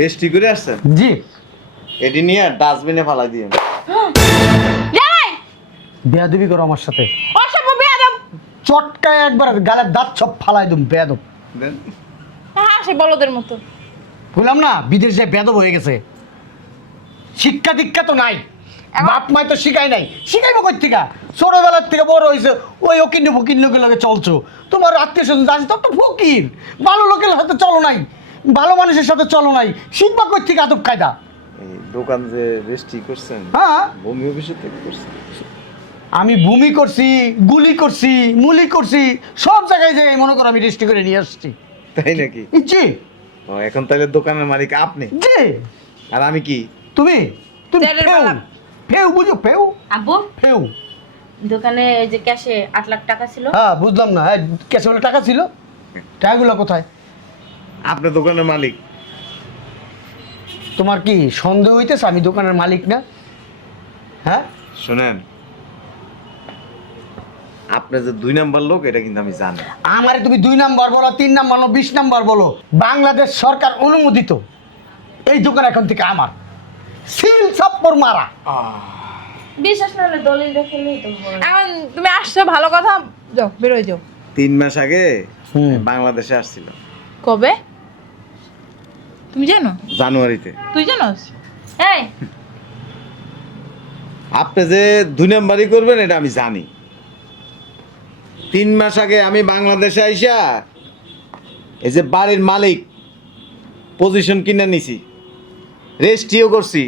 রেস্টি করে আসছেন? জি। এটি নিয়ে ডাস্টবিনে ফালাই দিয়ে। যাই বেয়াদবি করো আমার সাথে। অসভ্য বেয়াদব। চটকায় একবার গালের দাঁত সব ফালাই দুম বেয়াদব। দেন। হাসে বলদের মতো। বললাম না বিদেশ যায় বেয়াদব হয়ে গেছে। শিক্ষা দীক্ষা তো নাই, বাপ মাই তো শিখায় নাই, শিখাইবো কই থেকে? ছোটবেলার থেকে বড় হয়েছে ওই ওকিন্ন ফকির লোকের লগে চলছো। তোমার আত্মীয় স্বজন আছে তো ফকির, ভালো লোকের সাথে চলো নাই, ভালো মানুষের সাথে চলো নাই, শিখবা কই থেকে আদব কায়দা? এই দোকান যে রেস্টি করছেন, হ্যাঁ ভূমি অফিসে থেকে করছেন? আমি ভূমি করছি, গুলি করছি, মুলি করছি, সব জায়গায় জায়গায় মনে করো আমি রেস্টি করে নিয়ে আসছি। তাই নাকি? জি ও, এখন তাহলে দোকানের মালিক আপনি, জি। আর আমি কি? তুমি তুমি তেলের ফেউ বেলা। ফেউ বুঝো ফেউ আব্বু ফেউ। দোকানে ওই যে ক্যাশে 8 লাখ টাকা ছিল। হ্যাঁ বুঝলাম না, হ্যাঁ ক্যাশে বলে টাকা ছিল, টাকাগুলো কোথায়? আপনি দোকানের মালিক? তোমার কি সন্দেহ হইতেছে আমি দোকানের মালিক না? হ্যাঁ শোনেন, আপনি যে 2 নাম্বার লোক এটা কিন্তু আমি জানি। আমারে তুমি 2 নাম্বার বলো, 3 নাম্বার বলো, 20 নাম্বার বলো, বাংলাদেশ সরকার অনুমোদিত এই দোকান এখন থেকে আমার, সিল ছাপ্পর মারা। বিশ্বাস না হলে দলিল রেখে নিই তো বড়। এখন তুমি আসছো ভালো কথা, যাও বেরোয় যাও। 3 মাস আগে হুম। বাংলাদেশে আসছিল, কবে তুমি জানো? জানুয়ারিতে। তুই জানোস? এই আপনি যে 2 নাম্বারই করবেন এটা আমি জানি। 3 মাস আগে আমি বাংলাদেশে আইসা এই যে বাড়ির মালিক পজিশন কিনে নিছি, রেজিস্ট্রিও করছি।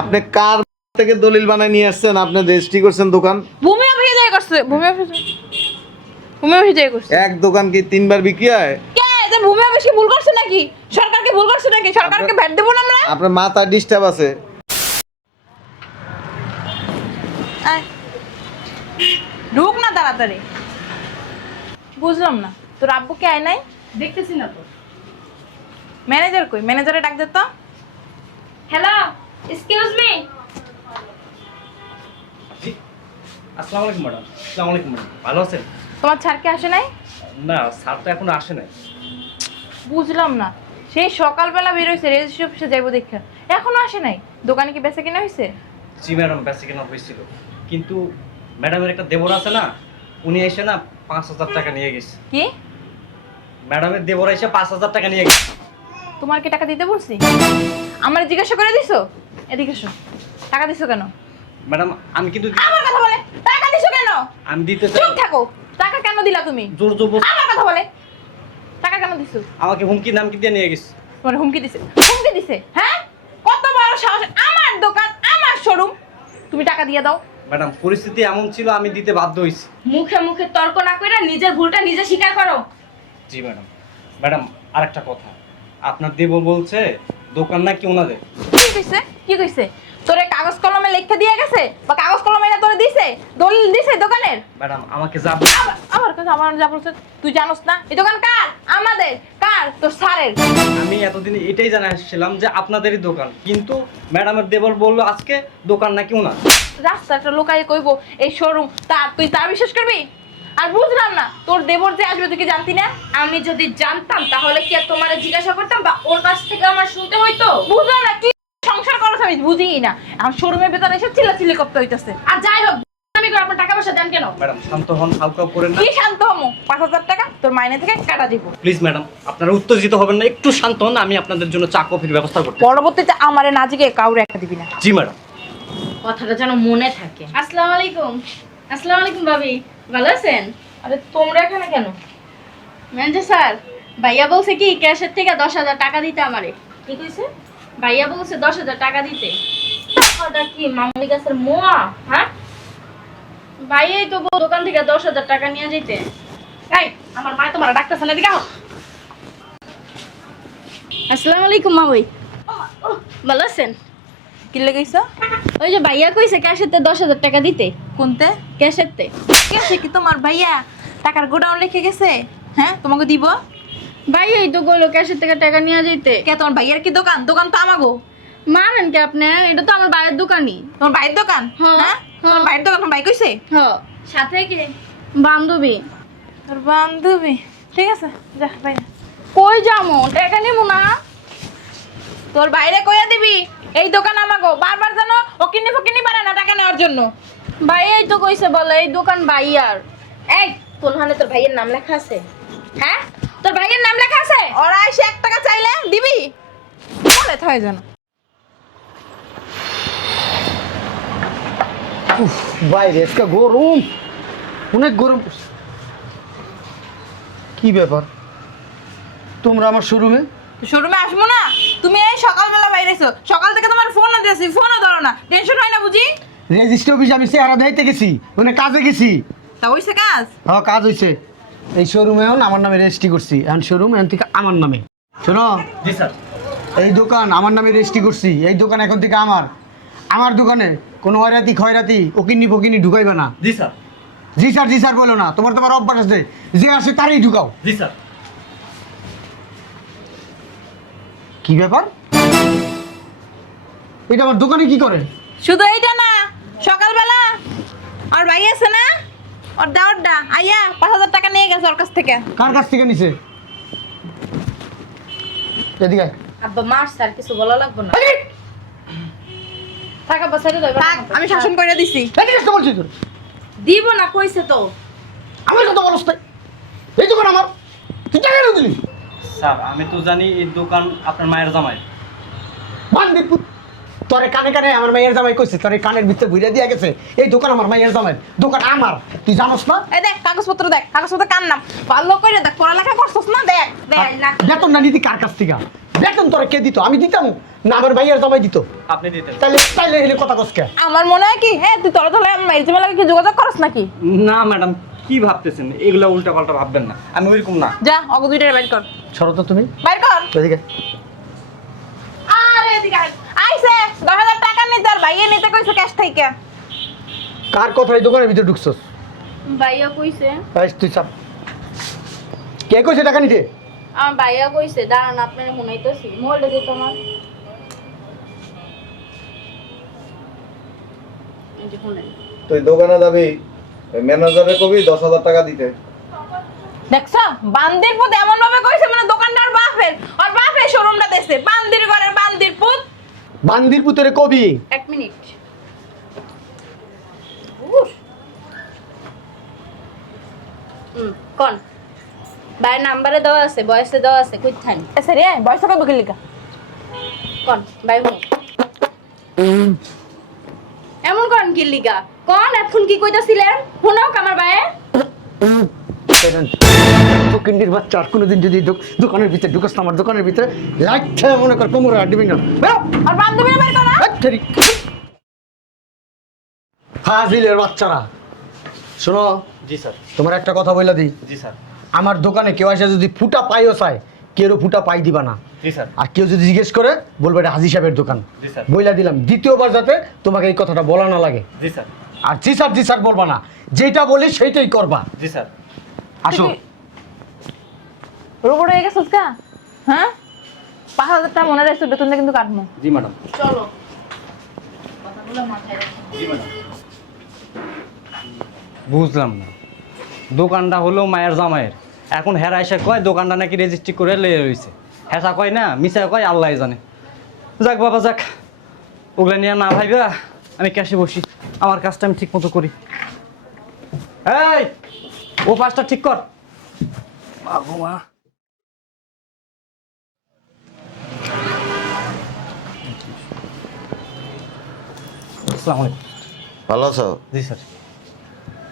আপনি কার থেকে দলিল বানায় নিয়ে আসছেন? আপনি রেজিস্ট্রি করছেন দোকান? ভূমি অফিসে যাই করছে, ভূমি অফিসে যাই করছে। এক দোকান কি 3 বার বিক্রি হয়? কে যে ভূমি অফিস কি ভুল করছে নাকি? সরকারকে ভুল করছে নাকি? সরকারকে ভ্যাট দেবো না আমরা? আপনার মাথা ডিস্টার্ব আছে। আয়। ঢুক না তাড়াতাড়ি। বুঝলাম না তোর আব্বু কে আয় নাই? দেখতেছি না তো। ম্যানেজার কই? ম্যানেজারে ডাক দে তো। Hello, excuse me. আসসালামু আলাইকুম ম্যাডাম। আসসালামু আলাইকুম ম্যাডাম, ভালো আছেন? তোমার ছাড় কে আসে নাই? না, স্যার তো এখনো আসে নাই। বুঝলাম না, সেই সকালবেলা বেরোইছে রেজিস্ট্রি অফিসে যাইবো দেখা, এখনো আসে নাই। দোকানে কি বেচা কিনা হয়েছে? জি ম্যাডাম, বেঁচে কেনা হয়েছিল, কিন্তু ম্যাডামের একটা দেবর আছে না, উনি এসে না 5,000 টাকা নিয়ে গেছে। কি ম্যাডামের দেবর এসে 5,000 টাকা নিয়ে গেছে। তোমার কি টাকা দিতে বলছি? আমার জিজ্ঞাসা করে দিছো? এদিকে এসো, টাকা দিছো কেন? ম্যাডাম আমি কিন্তু আমার কথা বলে টাকা দিছো কেন? আমি দিতে চাই। চুপ থাকো। টাকা কেন দিলা তুমি? জোর জবরদস্তি আমার কথা বলে টাকা কেন দিছো? আমাকে হুমকি নামকি দিয়ে নিয়ে গেছে। তোমার হুমকি দিছে? হুমকি দিছে? হ্যাঁ, কত বড় সাহস! আমার দোকান, আমার শোরুম, তুমি টাকা দিয়ে দাও। ম্যাডাম পরিস্থিতি এমন ছিল, আমি দিতে বাধ্য হয়েছি। মুখে মুখে তর্ক না কইরা নিজের ভুলটা নিজে স্বীকার করো। জি ম্যাডাম। ম্যাডাম আরেকটা কথা, আপনার দেবর বলছে দোকান নাকি ওনাদের। কি কইছে? কি কইছে? তোরে কাগজ কলমে লেখা দিয়ে গেছে বা কাগজ কলমে না তোরে দিছে? দলিল দিছে দোকানের? ম্যাডাম আমাকে যা আমার কথা আমার যা বলছে তুই জানোস না? এই দোকান কার? আমাদের। কার? তোর স্যারের। আমি এতদিন এটাই জানা আসছিলাম যে আপনাদেরই দোকান, কিন্তু ম্যাডামের দেবর বললো আজকে দোকান নাকি ওনার। রাস্তাটা লোকাই কইবো এই শোরুম তার, তুই তার বিশ্বাস করবি? আর বুঝলাম না, তোর দেবর যে আসবে তুই কি জানতি না? আমি যদি জানতাম তাহলে কি আর তোমারে জিজ্ঞাসা করতাম বা ওর কাছ থেকে আমার শুনতে হইতো? বুঝলাম না কি সংসার করছ আমি বুঝিই না। এখন শোরুমের ভেতরে এসে চিল্লাচিল্লি করতে হইতাছে। আর যাই হোক, আমি করে আপনার টাকা পয়সা দেন কেন? ম্যাডাম শান্ত হন, হালকা করেন না কি শান্ত হমু? 5,000 টাকা তোর মাইনে থেকে কাটা দিব। প্লিজ ম্যাডাম, আপনারা উত্তেজিত হবেন না, একটু শান্ত হন, আমি আপনাদের জন্য চা কফির ব্যবস্থা করতে। পরবর্তীতে আমারে না জিগে কাউরে একটা দিবি না। জি ম্যাডাম। কথাটা যেন মনে থাকে। আসসালামু আলাইকুম। আসসালামু আলাইকুম ভাবি, ভালো আছেন? আরে তোমরা এখানে কেন? ম্যানেজার স্যার, ভাইয়া বলছে কি ক্যাশের থেকে 10,000 টাকা দিতে আমারে। কি কইছে? ভাইয়া বলছে 10,000 টাকা দিতে। টাকাটা কি মামুনি গাছের মোয়া? হ্যাঁ, ভাইয়াই তো দোকান থেকে 10,000 টাকা নিয়ে যেতে। এই আমার মা তোমার ডাক্তার সামনে দিকে আও। আসসালামু আলাইকুম মামুই, ভালো আছেন? কি লাগাইছো? ওই যে ভাইয়া কইছে ক্যাশের থেকে 10,000 টাকা দিতে। কোনতে? ক্যাশের তে কেসে কি তোমার ভাইয়া টাকার গোডাউন রেখে গেছে? হ্যাঁ, তোমাকে দিব। ভাইয়াই তো কইলো ক্যাশের থেকে টাকা নিয়ে যেতে। কে তোমার ভাইয়ার কি দোকান? দোকান তো আমাগো। মানেন কি আপনি? এটা তো আমার ভাইয়ের দোকানই। তোমার ভাইয়ের দোকান? হ্যাঁ, হ্যাঁ, তোমার ভাইয়ের দোকান তোমার ভাই কইছে? হ, সাথে কি বান্ধবী। তোর বান্ধবী? ঠিক আছে, যা ভাইয়া। কই যামু? টাকা নিমু না। তোর বাইরে কইয়া দিবি এই দোকান আমাগো, বারবার জানো ও কিনি ফকিনি পারে না টাকা নেওয়ার জন্য। ভাই এই তো কইছে বলে এই দোকান ভাইয়ার। এই কোন হানে তোর ভাইয়ের নাম লেখা আছে? হ্যাঁ তোর ভাইয়ের নাম লেখা আছে? ওরা এসে 1 টাকা চাইলে দিবি? বলে থাই জানো। বাইরে আজকে গরম, অনেক গরম পড়ছে। কি ব্যাপার তোমরা আমার শোরুমে? শোরুমে আসবো না? তুমি এই সকালবেলা বাইরেছো, সকাল থেকে তোমার ফোনও দিয়েছি, ফোনও ধরো না, টেনশন হয় না বুঝি? রেজিস্ট্রি অফিসে আমি চেহারা দেখাইতে গেছি, মানে কাজে গেছি। তা হইছে কাজ? হ্যাঁ কাজ হয়েছে। এই শোরুমে এখন আমার নামে রেজিস্ট্রি করছি, এখন শোরুম এখন থেকে আমার নামে। শোনো, জি স্যার। এই দোকান আমার নামে রেজিস্ট্রি করছি, এই দোকান এখন থেকে আমার। আমার দোকানে কোনো হয়রাতি খয়রাতি ওকিনি ফকিনি ঢুকাইবে না। জি স্যার। জি স্যার বলো না, তোমার অভ্যাস আছে, যে আসে তারই ঢুকাও। জি স্যার। কি ব্যাপার? এটা আমার দোকানে কি করে? শুধু এইটা না, সকালবেলা আর ভাই আছে না, ওর দাওয়ারটা আইয়া 5000 টাকা নিয়ে গেছে ওর কাছ থেকে। কার কাছ থেকে নিছে? এদিকে আয়। আব্বা মার স্যার কিছু বলা লাগবে না। টাকা বাসারে দইবা। থাক, আমি শাসন করে দিছি। এদিকে আসতে বলছি তোর। দিব না কইছে তো। আমার কত অবস্থায় এই দোকান আমার, তুই টাকা কেন দিলি? স্যার আমি তো জানি এই দোকান আপনার মায়ের জামাই। বান্দির পুত, তোরে কানে কানে আমার মায়ের জামাই কইছে, তোরে কানের ভিতরে ঘুরে দিয়া গেছে এই দোকান আমার মায়ের জামাই, দোকান আমার, তুই জানোস না? এই দেখ কাগজপত্র, দেখ কাগজপত্র কার নাম, ভালো করে দেখ, পড়ালেখা করছস না, দেখ দেখ। বেতন না নিতি কার কাছ থেকে? বেতন তোরে কে দিত? আমি দিতাম না আমার মায়ের জামাই দিত? আপনি দিতেন। তাইলে তাইলে এলে কথা কসকে? আমার মনে হয় কি, হ্যাঁ তুই তোরা তোলা আমার মেয়ের লাগে কি যোগাযোগ করস নাকি? না ম্যাডাম, কি ভাবতেছেন? এগুলা উল্টা পাল্টা ভাববেন না, আমি ওইরকম না। যা অগ দুইটারে বাইর কর, সরো তো তুমি বাইর কর। এদিকে। আরে এদিকে আয়। আইছে 10000 টাকা নিতে, আর ভাইয়ে নিতে কইছে ক্যাশ থেকে। কার কথা এই দোকানের ভিতরে ঢুকছস? ভাইয়া কইছে। আইস তুই চাপ। কে কইছে টাকা নিতে? আমার ভাইয়া কইছে দাঁড়ান আপনার শুনাইতেছি। মোবাইলটা দিত আমার। এই যে শুনেন। তুই দোকানে যাবি, ম্যানেজারে কবি 10,000 টাকা দিতে। দেখছো বান্দির পুত এমন ভাবে কইছে মানে দোকানদার বাপের, আর বাপের শোরুমটা দেছে, বান্দির ঘরের বান্দির পুত। বান্দির পুতরে কবি। 1 মিনিট। কোন ভাই নাম্বারে দেওয়া আছে, বয়সে দেওয়া আছে, কই থাই এসে রে বয়স কত বকিলিকা? কোন ভাই হুন এমন কোন কি লিগা কোন এখন কি কইতাছিলেন শুনাও আমার ভাই। দোকানের বাচ্চা আর কোনোদিন যদি দোকানের ভিতরে ঢুকস না আমার দোকানের ভিতরে লাইট মনে কর কোমরে আর দিবি না। আর বান্ধবীরা বাইর কর না। ফাজিলের বাচ্চারা শোনো, জি স্যার। তোমার একটা কথা বইলা দিই, জি স্যার। আমার দোকানে কেউ আসে যদি ফুটা পাইও চায়, কেউ ফুটা পাই দিবা না। জি স্যার। আর কেউ যদি জিজ্ঞেস করে বলবে এটা হাজি সাহেবের দোকান। জি স্যার। বইলা দিলাম, দ্বিতীয়বার যাতে তোমাকে এই কথাটা বলা না লাগে। জি স্যার। আর জি স্যার বলবা না, যেটা বলি সেইটাই করবা। জি স্যার। আসো। রোবট হয়ে গেছস কা? হ্যাঁ 5000 টাকা মনে রাখছো, বেতনটা কিন্তু কাটমু। জি ম্যাডাম। চলো কথাগুলো মাথায় রাখো। জি ম্যাডাম। বুঝলাম না, দোকানটা হলো মায়ের জামাইয়ের, এখন হেরা এসে কয় দোকানটা নাকি রেজিস্ট্রি করে লয়ে রয়েছে। হেসা কয় না, মিশা কয় আল্লাহ জানে। যাক বাবা যাক, ওগুলা নিয়ে না ভাইবা আমি ক্যাশে বসি, আমার কাজটা আমি ঠিক মতো করি। এই ও পাঁচটা ঠিক কর। মা আসসালামু আলাইকুম। ভালো আছো? জি স্যার।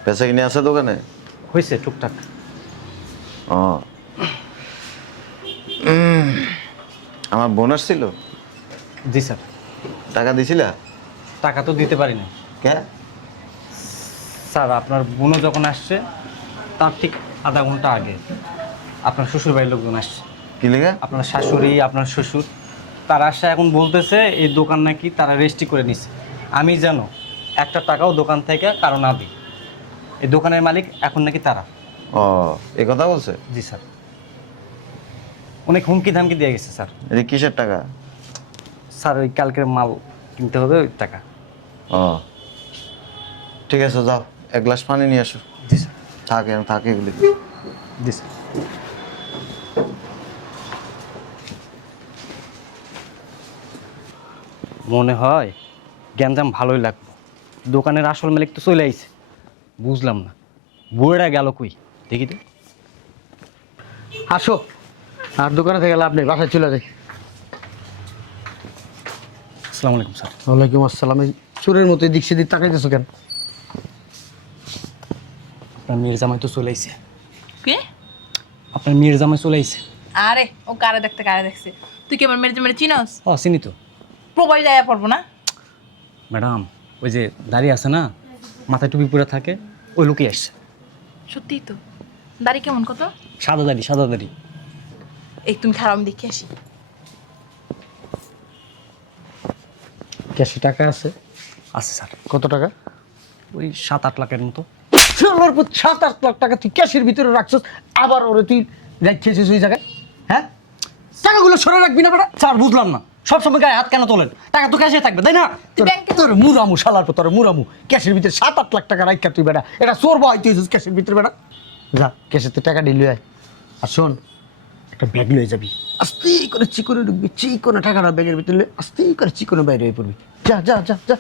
পেশা কিনে আছে দোকানে? হয়েছে টুকটাক। ও আমার বোন আসছিল, জি স্যার। টাকা দিছিলা? টাকা তো দিতে পারি না কে? স্যার আপনার বোনও যখন আসছে তার ঠিক আধা ঘন্টা আগে আপনার শ্বশুরবাড়ির লোকজন আসছে। কি লেগে? আপনার শাশুড়ি, আপনার শ্বশুর, তারা আসছে এখন বলতেছে এই দোকান নাকি তারা রেজিস্ট্রি করে নিছে। আমি যেন একটা টাকাও দোকান থেকে কারো না দিই, এই দোকানের মালিক এখন নাকি তারা। ও এই কথা বলছে? জি স্যার। অনেক হুমকি ধামকি দিয়ে গেছে স্যার। এটা কিসের টাকা? স্যার ওই কালকের মাল কিনতে হবে, ওই টাকা। ও ঠিক আছে, যাও 1 গ্লাস পানি নিয়ে আসো। জি স্যার। থাকে এগুলি। জি স্যার। মনে হয় গ্যাঞ্জাম ভালোই লাগবে। দোকানের আসল মালিক তো চলে আইছে, বুঝলাম না বুড়েরা গেল কই দেখি তো। আসো, আর দোকানে থেকে লাভ নেই, বাসায় চলে যাই। আসসালামু আলাইকুম স্যার। ওয়ালাইকুম আসসালাম। এই চোরের মতো এদিক সেদিক তাকাইতেছো কেন? আপনার মেয়ের জামাই তো চলে আইছে। কে? আপনার মেয়ের জামাই চলে আইছে। আরে ও কারে দেখছে, তুই কি আমার মেরে চিনস? ও চিনি তো। প্রবাই যায় পড়বো না। ম্যাডাম ওই যে দাঁড়িয়ে আছে না, মাথায় টুপি পরে থাকে, ওই লোকই আসছে। সত্যিই তো। দাড়ি কেমন কত? সাদা দাড়ি, সাদা দাড়ি। এই তুমি খারাপ, আমি দেখে আসি। ক্যাশে টাকা আছে? আছে স্যার। কত টাকা? ওই 7-8 লাখের মতো। 7-8 লাখ টাকা তুই ক্যাশের ভিতরে রাখছিস, আবার ওরে তুই রাখিয়েছিস ওই জায়গায়? হ্যাঁ, টাকাগুলো সরে রাখবি না বেটা? স্যার বুঝলাম না, সবসময় গায়ে হাত কেন তোলেন? টাকা তো ক্যাশে থাকবে তাই না? তুই ব্যাংকে তোর মুরামু শালার পর তোর মুরামু ক্যাশের ভিতরে 7-8 লাখ টাকা রাখা তুই বেটা, এটা চোর বয় তুই ক্যাশের ভিতরে বেটা। যা ক্যাশের তো টাকা ডিলে আয়। আর শোন, একটা ব্যাগ লয়ে যাবি, আস্তে করে চিকনে ঢুকবি, চিকনে টাকাটা ব্যাগের ভিতরে আস্তে করে চিকনে বাইরে হয়ে পড়বি। যা যা যা যা।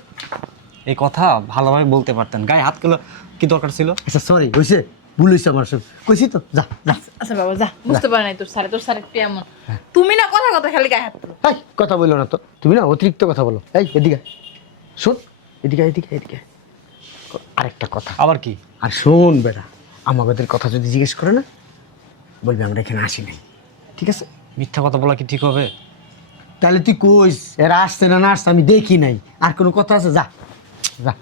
এই কথা ভালোভাবে বলতে পারতেন, গায়ে হাত গুলো কি দরকার ছিল? আচ্ছা সরি, হয়েছে, ভুল হয়েছে আমার সব, কইছি তো, যা যা। আচ্ছা বাবা যা, বুঝতে পারে নাই তোর স্যার একটু এমন। তুমি না কথা খালি গায়ে হাত তুলো। এই কথা বললো না তো, তুমি না অতিরিক্ত কথা বলো। এই এদিকে শোন, এদিকে এদিকে এদিকে। আরেকটা কথা, আবার কি? আর শোন বেটা, আমাদের কথা যদি জিজ্ঞেস করে না, বলবি আমরা এখানে আসি নাই, ঠিক আছে? মিথ্যা কথা বলা কি ঠিক হবে? তাহলে তুই কইস এরা আসছে না আসছে আমি দেখি নাই, আর কোনো কথা আছে? যা যা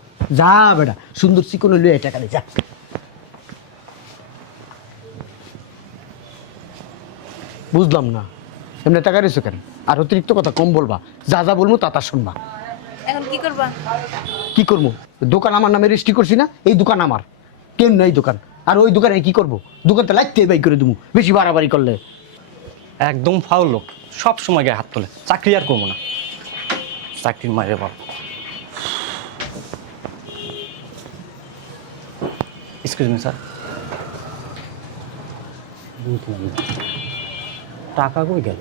যা বেটা, সুন্দর চিকনে লুয়ে টাকা দে, যা। বুঝলাম না, এমনি টাকা রয়েছে কেন? আর অতিরিক্ত কথা কম বলবা, যা যা বলবো তা তা শুনবা। এখন কি করবা? কি করবো? দোকান আমার নামে রেজিস্ট্রি করছি না, এই দোকান আমার, কেউ নেই দোকান। আর ওই দোকানে কি করবো? দোকানটা লাগতে বাই করে দেবো বেশি বাড়াবাড়ি করলে। একদম ফাউল লোক, সব সময় গায়ে হাত তোলে। চাকরি আর করবো না, চাকরির মায়ের বাপ। এক্সকিউজ মি স্যার, টাকা কই গেল?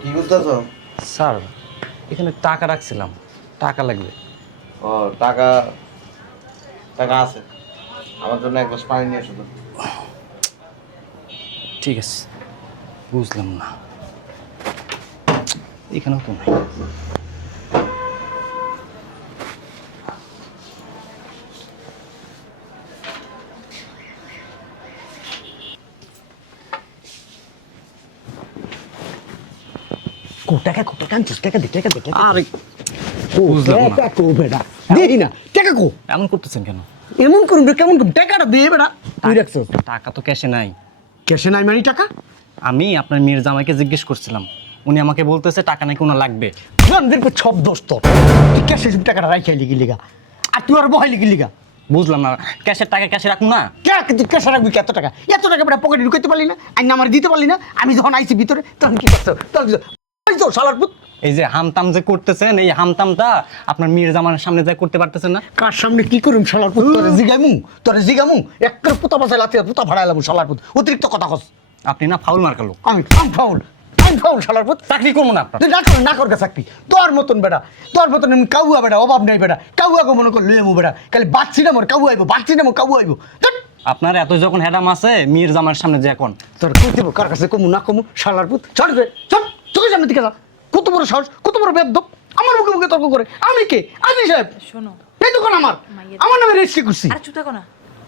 কি বলতেছ? স্যার এখানে টাকা রাখছিলাম, টাকা লাগবে। ও টাকা, টাকা আছে, আমার জন্য এক গ্লাস পানি নিয়ে এসো তো। ঠিক আছে, বুঝলাম না, এখানেও তো নাই। টাকা কো টাকা আনছিস? টাকা দে টাকা দে টাকা। আরে কো বুঝলাম না। টাকা কো বেটা, দেই না টাকা কো। এমন করতেছেন কেন? এমন করুন রে, কেমন করুন? টাকাটা দে বেটা। তুই রাখছিস টাকা তো ক্যাশে নাই। ক্যাশে নাই মানে টাকা? আমি আপনার মেয়ের জামাইকে জিজ্ঞেস করছিলাম, উনি আমাকে বলতেছে টাকা নাকি ওনার লাগবে। আমাদের সব দোষ তোর, তুই ক্যাশে টাকাটা রাখাই লিখি লিগা, আর তুই আর বহাই লিখি লিগা। বুঝলাম না, ক্যাশের টাকা ক্যাশে রাখুন না। তুই ক্যাশে রাখবি এত টাকা? এত টাকা বেটা পকেটে ঢুকাইতে পারলি না, আর না আমার দিতে পারলি না। আমি যখন আইছি ভিতরে তখন কি করছো? তখন শালার পুত, এই যে হামতাম যে করতেছেন, এই হামতামটা আপনার মেয়ের জামাইয়ের সামনে যা করতে পারতেছেন না। কার সামনে কি করুম শালার পুত? তোরে জিগামু একটা পুতা বাসায় লাথি পুতা ভাড়াইলাম শালার পুত, অতিরিক্ত কথা কস। আপনি না ফাউল মার্কা লোক। আমি ফাউল শালার পুত। চাকরি করবো না আপনার। তুই না কর গা চাকরি, তোর মতন বেটা, তোর মতন এমন কাউয়া বেটা, অভাব নাই বেটা। কাউয়াকে মনে কর লুয়ে মো বেটা, খালি বাচ্চি না মোর কাউ আইব, বাচ্চি না মোর কাউ আইব। আপনার এত যখন হ্যাডাম আছে, মেয়ের জামাইয়ের সামনে যে এখন তোর কই দেবো, কার কাছে কমু না কমু শালার পুত? ছাড় দে, চল চোখের সামনে দিকে যা। কত বড় সাহস, কত বড় বেয়াদব, আমার মুখে মুখে তর্ক করে। আমি কে? আমি সাহেব, শোনো, এই দোকান আমার, আমার নামে রেজিস্ট্রি করছি। আর চুপ থাকো না।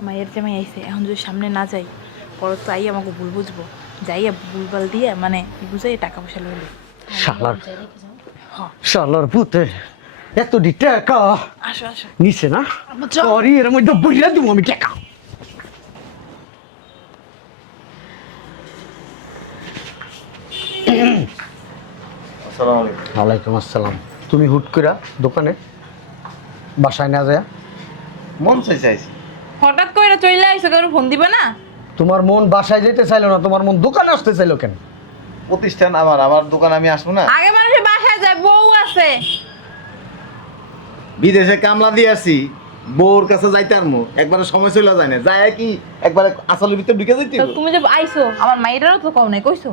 মায়ের জামাই আইছে, এখন যদি সামনে না যাই, পরে তো আই আমাকে ভুল বুঝবো। যাইয়া ভুলভাল দিয়ে মানে বুঝাই টাকা পয়সা লইলো। শালার পুতে এত ডি টাকা আসো আসো। নিছে না, সরি এর মধ্যে বুঝলা দিব আমি টাকা। আসসালামু আলাইকুম। ওয়ালাইকুম আসসালাম। তুমি হুট করে দোকানে, বাসায় না যায়? মন চাইছি। হঠাৎ করে চলে আইসো, কেউ ফোন দিবে না? তোমার মন বাসায় যেতে চাইলো না, তোমার মন দোকানে আসতে চাইলো কেন? প্রতিষ্ঠান আমার দোকান, আমি আসবো না? আগে মানুষের বাসায় যায়, বউ আছে। বিদেশে কামলা দিয়ে আসি, বউর কাছে যাইতে আর একবারে সময় চলে যায় না, যায় কি একবারে আসলের ভিতরে ঢুকে যাইতে তো তুমি যে আইসো, আমার মাইরারও তো কম নাই, কইছো?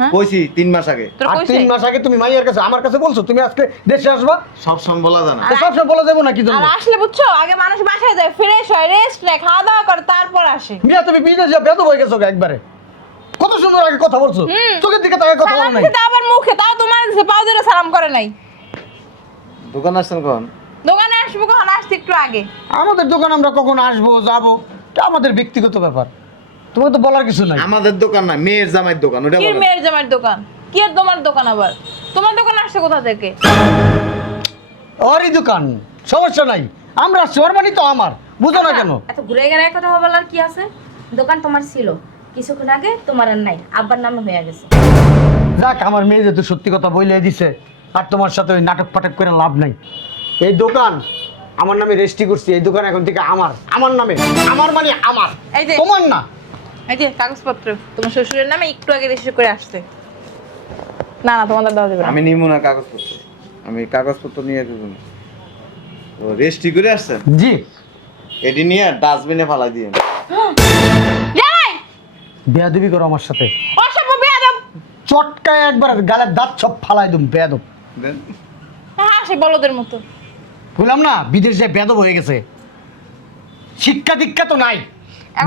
হ্যাঁ? কইছি 3 মাস আগে। তোর আর কইছে 3 মাস আগে তুমি মাইয়ার কাছে আমার কাছে বলছো তুমি আজকে দেশে আসবা, সব সময় বলা জানা। তো সবসময় বলে যাবো না কি জন্য? আর আসলে বুঝছো আগে মানুষ বাসায় যায় ফ্রেশ হয় রেস্ট নেয় খাওয়া দাওয়া করে তারপর আসে। মিয়া তুমি বিদেশে বেদ হয়ে গেছো গো একবারে। কত সুন্দর আগে কথা বলছো, চোখের দিকে তাকে কথা বলো সালাম নাই। দিতে আবার মুখে তাও তোমার দিছে পাও ধরে সালাম করে নাই। দোকান আসছেন কখন? দোকানে আসবো কখন আসতে একটু আগে। আমাদের দোকান আমরা কখন আসবো যাবো এটা আমাদের ব্যক্তিগত ব্যাপার, তোমাকে তো বলার কিছু নাই। আমাদের দোকান না, মেয়ের জামাইয়ের দোকান, ওটা কি বলেন। মেয়ের জামাইয়ের দোকান? কি আর তোমার দোকান আবার? তোমার দোকান আসছে কোথা থেকে? ওরই দোকান, সমস্যা নাই। আমরা চোর মানি তো আমার, বুঝো না কেন? এত ঘুরে গেলে কথা বলার কি আছে? দোকান তোমার ছিল, কিছুক্ষণ আগে তোমার আর নাই, আব্বার নামে হয়ে গেছে। যাক আমার মেয়ে যেহেতু সত্যি কথা বলে দিছে, আর তোমার সাথে ওই নাটক ফাটক করে লাভ নাই। এই দোকান আমার নামে রেজিস্ট্রি করছি, এই দোকান এখন থেকে আমার, আমার নামে, আমার মানে আমার, এই যে তোমার না। এই যে কাগজপত্র তোমার শ্বশুরের নামে একটু আগে রেজিস্টার করে আসছে। না না তোমাদের দেওয়া যাবে না। আমি নিমু না কাগজপত্র, আমি কাগজপত্র নিয়ে দেবো না। ও রেজিস্ট্রি করে আসছেন, জি, এটি নিয়ে ডাস্টবিনে ফালাই দিয়ে। যাই বেয়াদবি করো আমার সাথে, অসভ্য বেয়াদব। চটকায় একবার গালের দাঁত সব ফালাই দুম বেয়াদব। দেন। হাসে বলদের মতো। বললাম না বিদেশ যায় বেয়াদব হয়ে গেছে, শিক্ষা দীক্ষা তো নাই,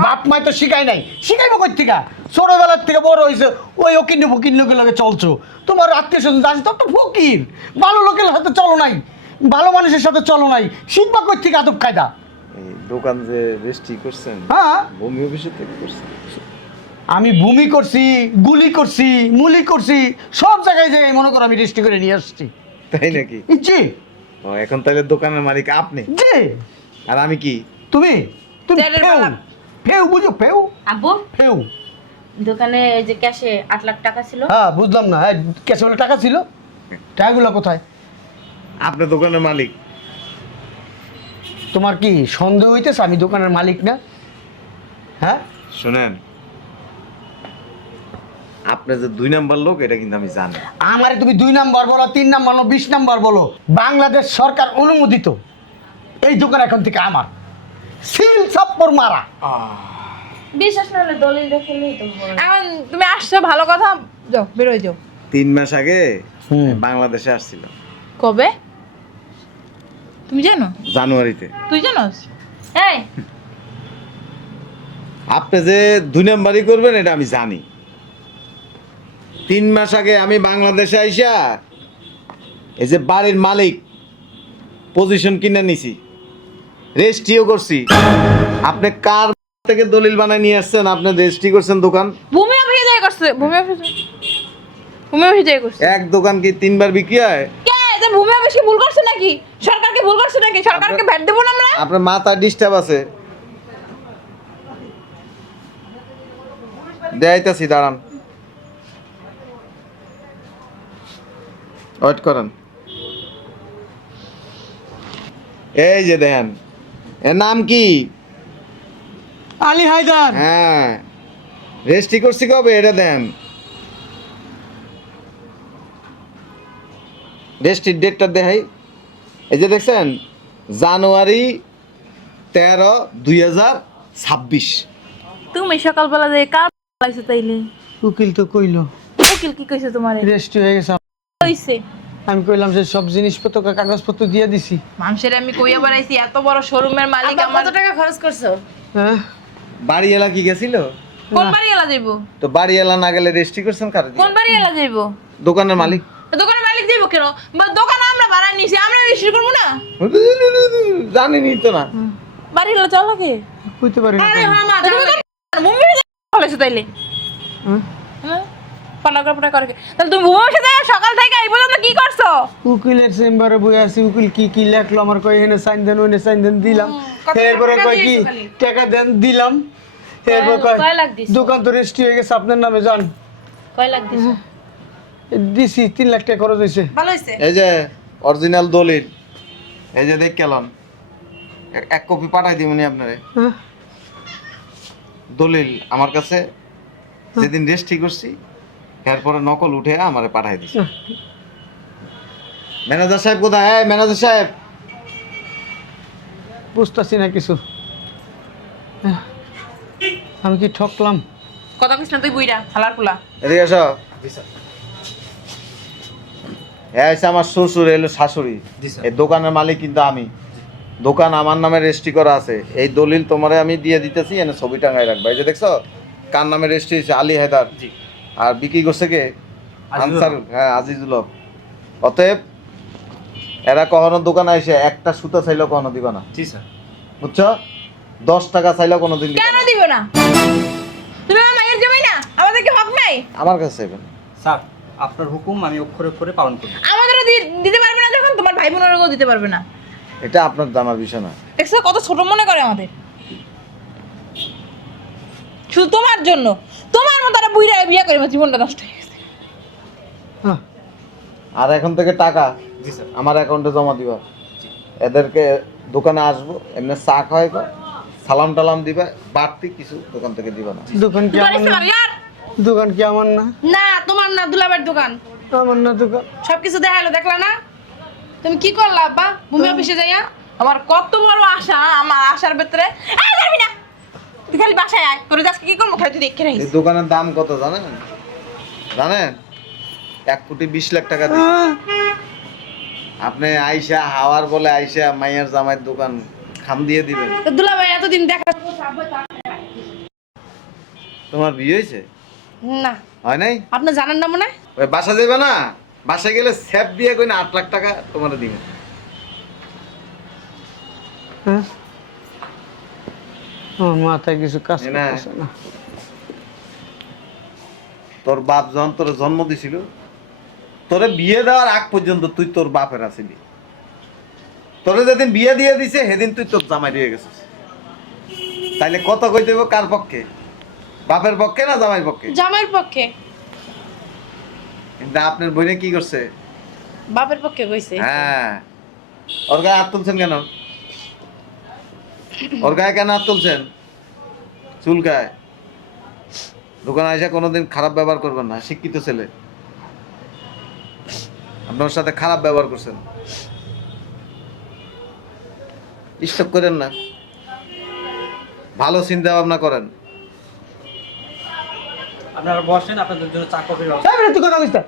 বাপ মাই তো শিখাই নাই, শিখাইবো কই থেকে? ছোটবেলার থেকে বড় হয়েছে ওই অকিন্ন ফকির লোকের লগে চলছো, তোমার আত্মীয় স্বজন জানিস তো একটা ফকির, ভালো লোকের সাথে চলো নাই, ভালো মানুষের সাথে চলো নাই, শিখবা কই থেকে আদব কায়দা? এই দোকান যে রেজিস্ট্রি করছেন, হ্যাঁ ভূমি অফিসে থেকে করছেন? আমি ভূমি করছি, গুলি করছি, মুলি করছি, সব জায়গায় যাই মনে করো আমি রেজিস্ট্রি করে নিয়ে আসছি। তাই নাকি? জি ও এখন তাহলে দোকানের মালিক আপনি, জি, আর আমি কি? তুমি তুমি তেলের ফেউ, বেলা। ফেউ বুঝো, ফেউ আব্বু, ফেউ। দোকানে ওই যে ক্যাশে 8 লাখ টাকা ছিল, হ্যাঁ বুঝলাম না, হ্যাঁ ক্যাশে বলে টাকা ছিল, টাকাগুলো কোথায়? আপনি দোকানের মালিক? তোমার কি সন্দেহ হইতেছে আমি দোকানের মালিক না? হ্যাঁ শুনেন, আপনি যে 2 নাম্বার লোক এটা কিন্তু আমি জানি। আমারে তুমি 2 নাম্বার বলো, 3 নাম্বার বলো, 20 নাম্বার বলো, বাংলাদেশ সরকার অনুমোদিত এই দোকান এখন থেকে আমার, সিল ছাপ্পর মারা। বিশ্বাস না হলে দলিল রেখে নিই তো বড়। এখন তুমি আসছো ভালো কথা, যাও বেরোয় যাও। 3 মাস আগে হুম। বাংলাদেশে আসছিল, কবে? তুমি জানো? জানুয়ারিতে। তুই জানোস? এই আপনি যে 2 নাম্বারই করবেন এটা আমি জানি। 3 মাস আগে আমি বাংলাদেশে আইসা এই যে বাড়ির মালিক পজিশন কিনে নিছি, রেজিস্ট্রিও করছি। আপনি কার থেকে দলিল বানায় নিয়ে আসছেন? আপনি রেজিস্ট্রি করছেন দোকান? ভূমি অফিসে যাই করছে, ভূমি অফিসে যাই করছে। এক দোকান কি 3 বার বিক্রি হয়? কে যে ভূমি অফিসকে ভুল করছে নাকি? সরকারকে ভুল করছে নাকি? সরকারকে ভ্যাট দেবো না আমরা? আপনার মাথা ডিস্টার্ব আছে, দেখাইতাছি, দাঁড়ান, ওয়েট করেন। এই যে দেখেন, এর নাম কি? আলী হায়দার। হ্যাঁ, রেজিস্ট্রি করছি কবে এটা দেন, রেজিস্ট্রির ডেটটা দেখাই। এই যে দেখছেন, জানুয়ারি 13, 2026। তুমি সকালবেলা যে কার লাইছো তাইলে? উকিল তো কইলো উকিল কি কইছে তোমারে? রেজিস্ট্রি হয়ে গেছে। কইছে আমি কইলাম যে সব জিনিসপত্র কাগজপত্র দিয়ে দিছি। মানুষের আমি কইয়া বানাইছি এত বড় শোরুমের মালিক আব্বা আমার। কত টাকা খরচ করছো? হ্যাঁ বাড়ি এলা কি গেছিল? কোন বাড়ি এলা যাইবো? তো বাড়ি এলা না গেলে রেজিস্ট্রি করছেন কার? কোন বাড়ি এলা যাইবো? দোকানের মালিক। দোকানের মালিক যাইবো কেন? দোকান আমরা ভাড়া নিছি, আমরা রেজিস্ট্রি করবো না? জানিনি তো না। বাড়ি এলা চল লাগে। কইতে পারি না। আরে হ্যাঁ মা, তুমি ভূমি অফিসে লাইছো তাইলে? হ্যাঁ? হ্যাঁ পাটা করে তাহলে তুমি ভূমি অফিসে যাও সকাল থেকে এই পর্যন্ত কি করছো? উকিলের চেম্বারে বই আছি, উকিল কি কি লেখলো আমার কই এখানে সাইন দেন ওখানে সাইন দেন দিলাম, কত এরপরে টাকা কয় কি দিয়েছো খালি? টাকা দেন দিলাম, এরপর কয় লাখ দিছো? দোকান তো রেজিস্ট্রি হয়ে গেছে আপনার নামে, যান কয় লাখ দিছো? দিছি 3 লাখ টাকা খরচ হয়েছে। ভালো হইছে। এই যে অরিজিনাল দলিল, এই যে দেখ কেলন, এক কপি পাঠাই দিবনি আপনারে। হ্যাঁ? দলিল আমার কাছে যেদিন রেজিস্ট্রি করছি এরপরে নকল উঠে আমারে পাঠাই দিছে। ম্যানেজার সাহেব কোথায়? এই ম্যানেজার সাহেব, বুঝতেছি না কিছু। আমি কি ঠকলাম? কথা কইছ না তুই বুইড়া হালার পোলা। এদিকে এসো। হ্যাঁ এসে আমার শ্বশুর এলো শাশুড়ি, এই দোকানের মালিক কিন্তু আমি। দোকান আমার নামে রেজিস্ট্রি করা আছে, এই দলিল তোমারে আমি দিয়ে দিতেছি, এনে ছবি টাঙায় রাখবা। এই যে দেখছো কার নামে রেজিস্ট্রি হয়েছে, আলী হায়দার। আর বিক্রি করছে কে? আনসার, হ্যাঁ আজিজুল হক। অতএব এরা কখনো দোকানে এসে একটা সুতা চাইলেও কখনো দিবা না, জি স্যার। বুঝছো? 10 টাকা চাইলেও কোনো দিন দিবা কেন না। দিব না? তুমি আমার মায়ের জমি না, আমাদের কি হক নাই? আমার কাছে চাইবেন। স্যার আপনার হুকুম আমি অক্ষরে অক্ষরে পালন করব। আমাদেরও দিতে পারবে না যখন, তোমার ভাই বোনেরও দিতে পারবে না। এটা আপনার জানার বিষয় না। দেখছো কত ছোট মনে করে আমাদের, শুধু তোমার জন্য। তোমার মতো একটা বুইড়া বিয়ে করে আমার জীবনটা নষ্ট হয়ে গেছে। আর এখন থেকে টাকা জি স্যার। আমার অ্যাকাউন্টে জমা দিবা। এদেরকে দোকানে আসবো, এমনি চা খাওয়াই, সালাম টালাম দিবা, বাড়তি কিছু দোকান থেকে দিবা না। দোকান কি তোমার আমার ইচ্ছা না? করে ইয়ার। দোকান কি আমার না? না তোমার না, দুলাভাইয়ের দোকান। আমার না দোকান। সবকিছু দেখাইলো, দেখলা না? তুমি কি করলা আব্বা ভূমি অফিসে যাইয়া? আমার কত বড় আশা, আমার আশার ভিতরে এই যাবি না, তুই খালি বাসায় আয়, তোর আজকে কি করবো খালি তুই দেখে এই রাখিস। দোকানের দাম কত জানেন? জানেন 1,20,00,000 টাকা দিয়ে আপনি আইসা হাওয়ার বলে আইসা মাইয়ার জামাইয়ের দোকান খাম দিয়ে দিবেন। তো দুলাভাই এতদিন দেখা তোমার বিয়ে হয়েছে? না, হয় নাই? আপনি জানেন না মনে হয়? ওই বাসা যাবে না, বাসায় গেলে স্যাপ দিয়ে কই না 8 লাখ টাকা তোমার দিবেন। আমার মাথায় কিছু কাজ এই না। করতেছে না। তোর বাপ যখন তোর জন্ম দিছিল, তোরে বিয়ে দেওয়ার আগ পর্যন্ত তুই তোর বাপের আছিলি। তোরে যেদিন বিয়ে দিয়ে দিছে সেদিন তুই তোর জামাই দিয়ে গেছিস। তাইলে কত কইতে হবে কার পক্ষে? বাপের পক্ষে না জামাইয়ের পক্ষে? জামাইয়ের পক্ষে। কিন্তু আপনার বোনে কি করছে? বাপের পক্ষে কইছে। হ্যাঁ, ওর গায়ে হাত তুলছেন কেন? ওর গায়ে কেন হাত তুলছেন? চুল গায়ে। দোকানে এসে কোনোদিন খারাপ ব্যবহার করবেন না, শিক্ষিত ছেলে। আপনার সাথে খারাপ ব্যবহার করছেন, স্টপ করেন না, ভালো চিন্তা ভাবনা করেন। আপনারা বসেন, আপনাদের জন্য চা কফির ব্যবস্থা। এই বেটা, তুই কথা কইস না।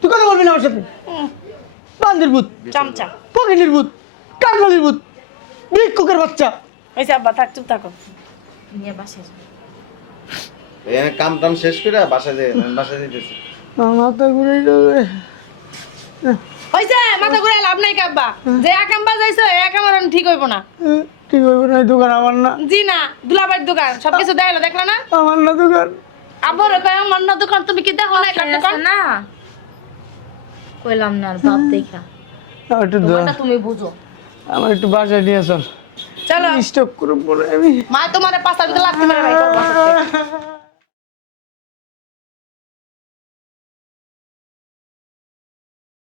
তুই কথা বলবি না আমার সাথে। বান্দির ভূত, চামচা পকিনির ভূত, কাকবালির ভূত, ভিক্ষুকের বাচ্চা। হইছে আব্বা, থাক চুপ থাকো। নিয়ে বাসায় যাও। এখানে কাম টাম শেষ করে বাসায় যাই, বাসায় যেতেছি। আমার মাথা ঘুরে যাবে। হইছে, মাথা ঘুরে লাভ নাই কাব্বা। যে একাম বাজাইছো এই একাম আর ঠিক হইব না। ঠিক হইবে না, এই দোকান আমার না। জি না, দুলাভাইয়ের দোকান, সবকিছু দেখাইলো, দেখলা না? আমার না দোকান। আবার কয় আমার না দোকান, তুমি কি দেখো না কার দোকান? না কইলাম না আর বাপ দেখা আমার একটু তোমারটা তুমি বুঝো। আমার একটু বাসায় নিয়ে চল। চলো, স্টক করে পড়ে আমি। মা তোমার পাঁচটার ভিতরে লাগতে পারে ভাই করবো।